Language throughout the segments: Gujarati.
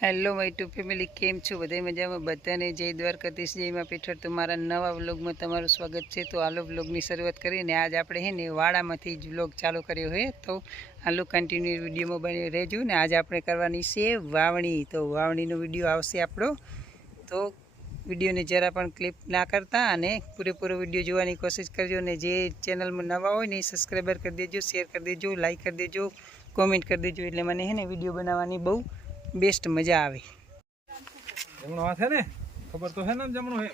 હેલો માય ટુ ફેમિલી, કેમ છો? બધા મજામાં? બધાને જય દ્વારકાધીશ, જય માં પીઠળ. તમારા નવા વ્લોગમાં તમારું સ્વાગત છે. તો આલો વ્લોગની શરૂઆત કરીને આજ આપણે હે ને વાડામાંથી જ વ્લોગ ચાલુ કર્યો હોય, તો આલો કન્ટિન્યુ વિડીયોમાં બની રહેજો. ને આજે આપણે કરવાની છે વાવણી. તો વાવણીનો વિડીયો આવશે આપણો, તો વિડીયોને જરા પણ ક્લિપ ના કરતા અને પૂરેપૂરો વિડીયો જોવાની કોશિશ કરજો. ને જે ચેનલમાં નવા હોય ને એ સબસ્ક્રાઈબર કરી દેજો, શેર કરી દેજો, લાઈક કરી દેજો, કોમેન્ટ કરી દેજો. એટલે મને હે ને વિડીયો બનાવવાની બહુ બેસ્ટ મજા આવે. જમણો હાથ હે ને, ખબર તો હે ને જમણો હે.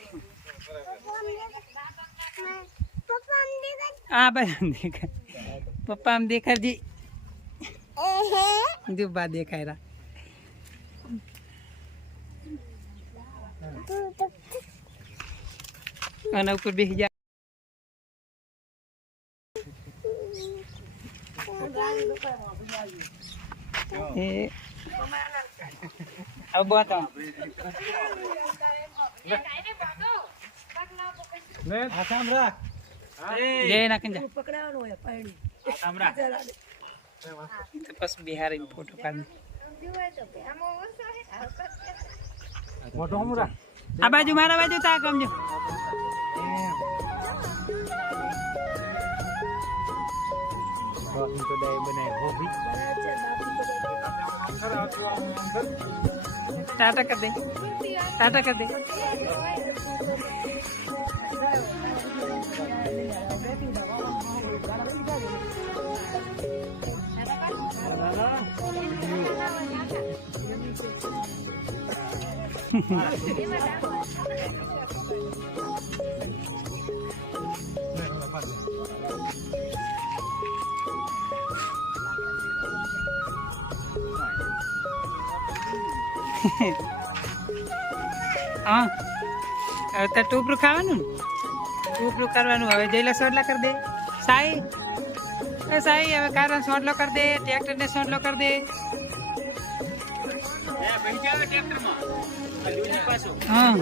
આ બાજુ દેખાય, પપ્પા આમ દેખાડજી. જો બા દેખાય રા. આના ઉપર બેસી જા. એ अब बता ને આસામ રાખ જય નાખીને જા. પકડાવાનો હોય પાણી આસામ રાખ બસ બિહારી ફોટો પાડી. ફોટો હમ રાખ. આ બાજુ મારા બાજુ તા કમજો. બાપુ તો દાઈ બનાય હોબી टाटा कर दे, टाटा कर दे. हाँ तो टूपरू खावानू ने, टूपरू करवानू. हवे जयला सोडला कर दे. साई ए साई हवे कारण सोडलो कर दे, ट्रेक्टर ने सोडलो कर दे. ए भाई जावे ट्रेक्टर में आ लूनी पाछो. हां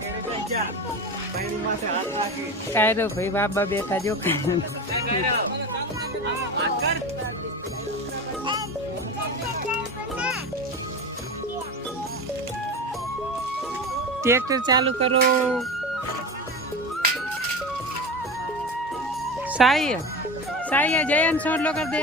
मेरे भाई जा पानी माथे हाथ राखी काय रो भाई बाबा बेटा जो हाथ कर. ट्रैक्टर चालू करो. साई साई जयन सोड लो कर दे.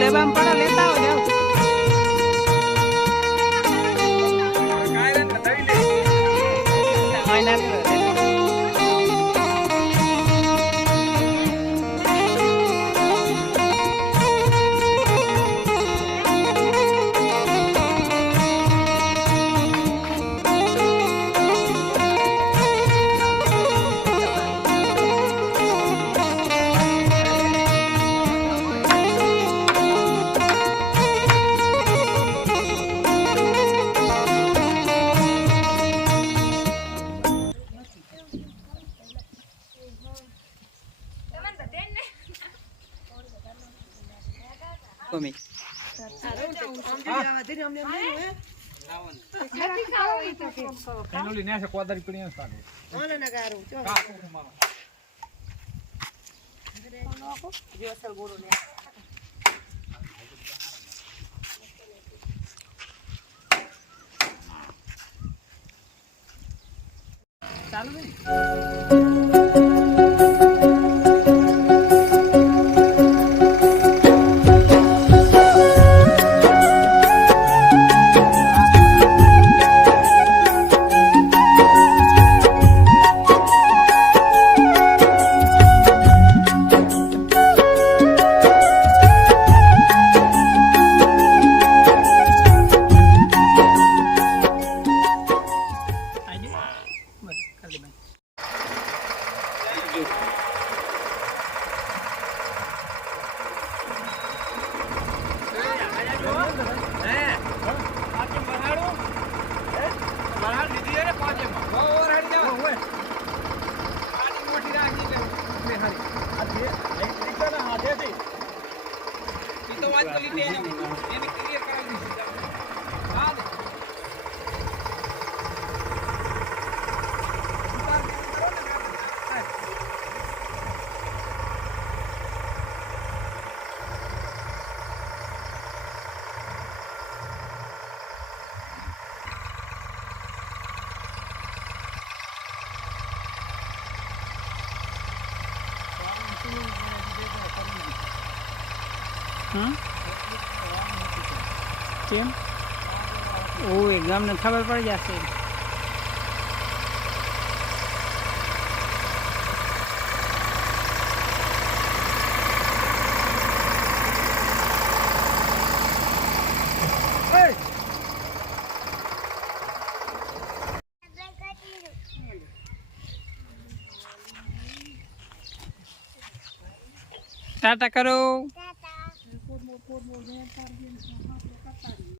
डब्बा पड़ा लेता हो जाओ. કોમી એનોલી ને છે કોદારી પડી છે સાગો ઓને નગારું ચો નાખો જે અસલ ગોળો ને ચાલુ ને કેમ ઓય ગામને ખબર પડી જશે ટાટા કરો